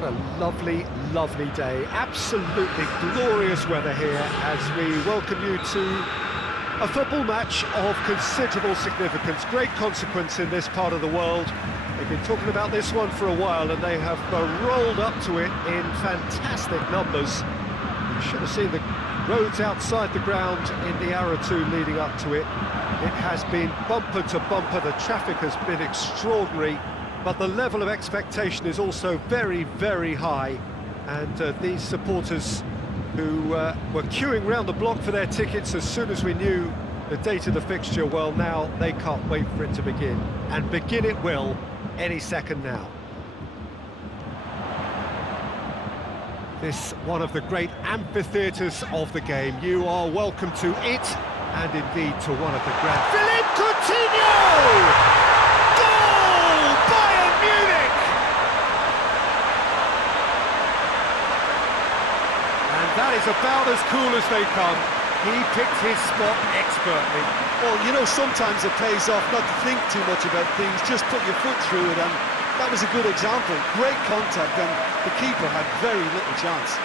what a lovely, lovely day. Absolutely glorious weather here as we welcome you to a football match of considerable significance, great consequence in this part of the world. They've been talking about this one for a while and they have rolled up to it in fantastic numbers. You should have seen the roads outside the ground in the hour or two leading up to it. It has been bumper to bumper, the traffic has been extraordinary, but the level of expectation is also very, very high. And these supporters who were queuing round the block for their tickets as soon as we knew the date of the fixture, well, now they can't wait for it to begin. And begin it will any second now. This one of the great amphitheatres of the game. You are welcome to it, and indeed to one of the grand... Philippe Coutinho! Goal! Bayern Munich! And that is about as cool as they come. He picked his spot expertly. Well, you know, sometimes it pays off not to think too much about things, just put your foot through it, and that was a good example. Great contact, and the keeper had very little chance.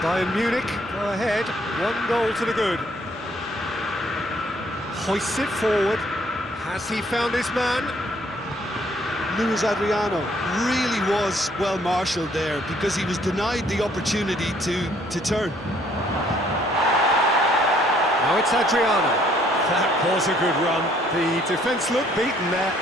Bayern Munich go ahead, 1 goal to the good. Hoists it forward. Has he found his man? Luis Adriano really was well marshalled there because he was denied the opportunity to turn. Now it's Adriano. That was a good run. The defence looked beaten there.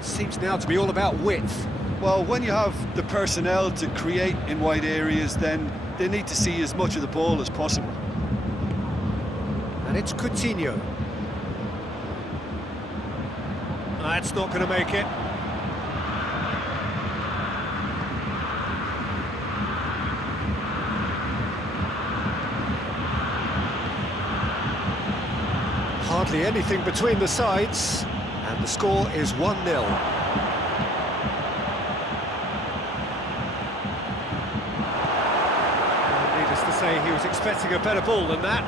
Seems now to be all about width. Well, when you have the personnel to create in wide areas, then they need to see as much of the ball as possible. And it's Coutinho. That's not going to make it. Hardly anything between the sides. And the score is 1-0. Needless to say, he was expecting a better ball than that.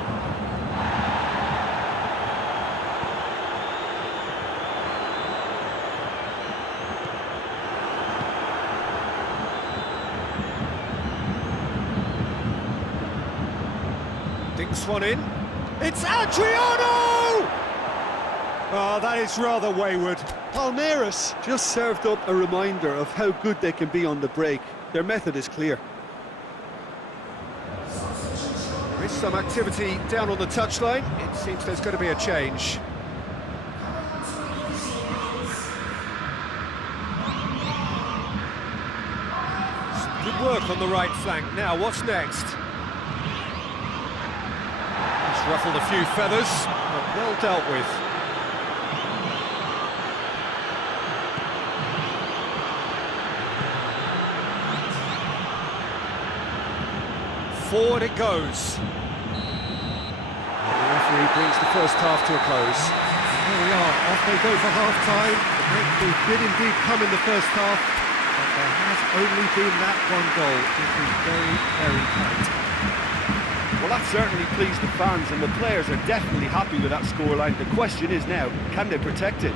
Dinks one in. It's Adriano! Oh, that is rather wayward. Palmeiras just served up a reminder of how good they can be on the break. Their method is clear. There is some activity down on the touchline. It seems there's going to be a change. Some good work on the right flank. Now, what's next? He's ruffled a few feathers, but well dealt with. Forward it goes. The referee brings the first half to a close. Here we are, off they go for half-time. The breakthrough did indeed come in the first half, but there has only been that one goal. It is very, very tight. Well, that certainly pleased the fans, and the players are definitely happy with that scoreline. The question is now, can they protect it?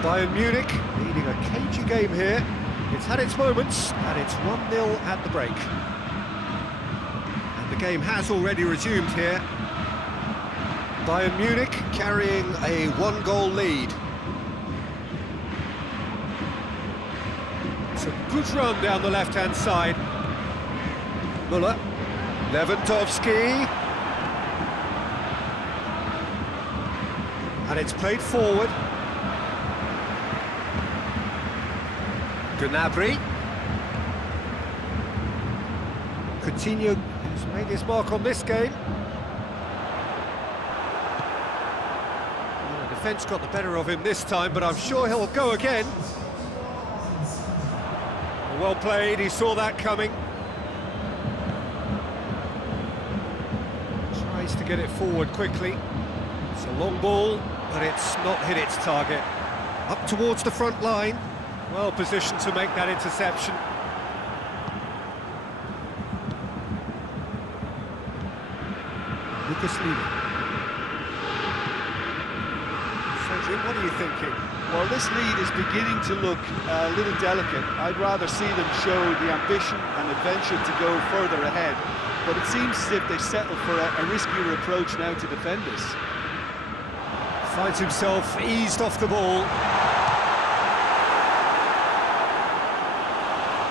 Bayern Munich leading a cagey game here. It's had its moments, and it's 1-0 at the break. The game has already resumed here. Bayern Munich carrying a 1-goal lead. It's a good run down the left-hand side. Müller, Lewandowski. And it's played forward. Gnabry. Coutinho has made his mark on this game. Well, the defence got the better of him this time, but I'm sure he'll go again. Well played, he saw that coming. Tries to get it forward quickly. It's a long ball, but it's not hit its target. Up towards the front line. Well positioned to make that interception. Lucas Lima. So, Jim, what are you thinking? Well, this lead is beginning to look a little delicate. I'd rather see them show the ambition and adventure to go further ahead. But it seems as if they settle for a riskier approach now to defend this. Finds himself eased off the ball.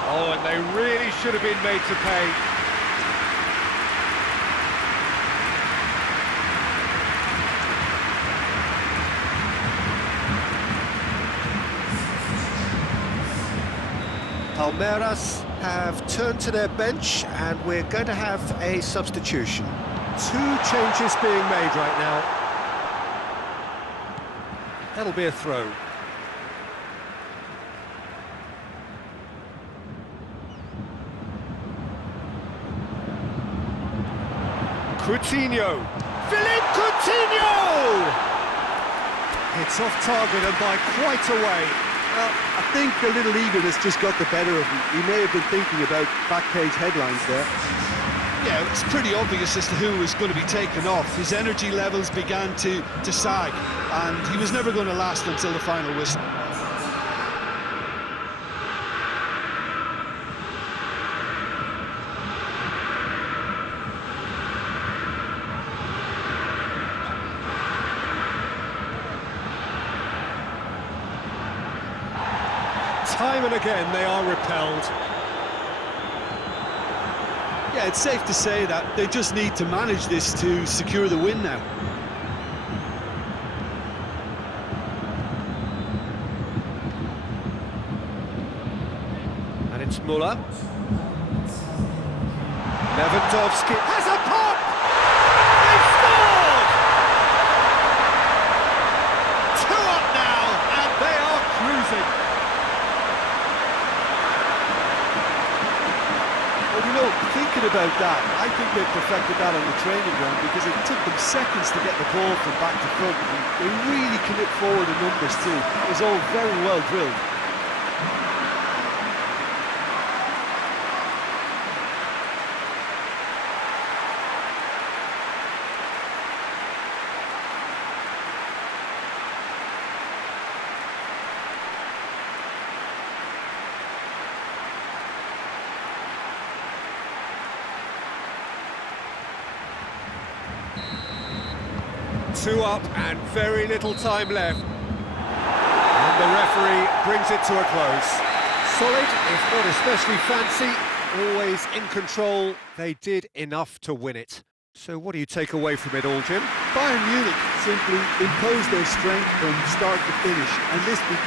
Oh, and they really should have been made to pay. Palmeiras have turned to their bench, and we're going to have a substitution. 2 changes being made right now. That'll be a throw. Coutinho! Philippe Coutinho! It's off target and by quite a way. Well, I think a little eagerness just got the better of him. He may have been thinking about back-page headlines there. Yeah, it's pretty obvious as to who was going to be taken off. His energy levels began to sag, and he was never going to last until the final whistle. Time and again they are repelled. Yeah, it's safe to say that they just need to manage this to secure the win now. And it's Müller. Lewandowski has a pop! They've scored! 2 up now, and they are cruising. Well, you know, thinking about that, I think they perfected that on the training ground because it took them seconds to get the ball from back to front. And they really commit forward in numbers too. It was all very well drilled. Two up and very little time left. And the referee brings it to a close. Solid, if not especially fancy, always in control. They did enough to win it. So what do you take away from it all, Jim? Bayern Munich simply imposed their strength from start to finish, and this because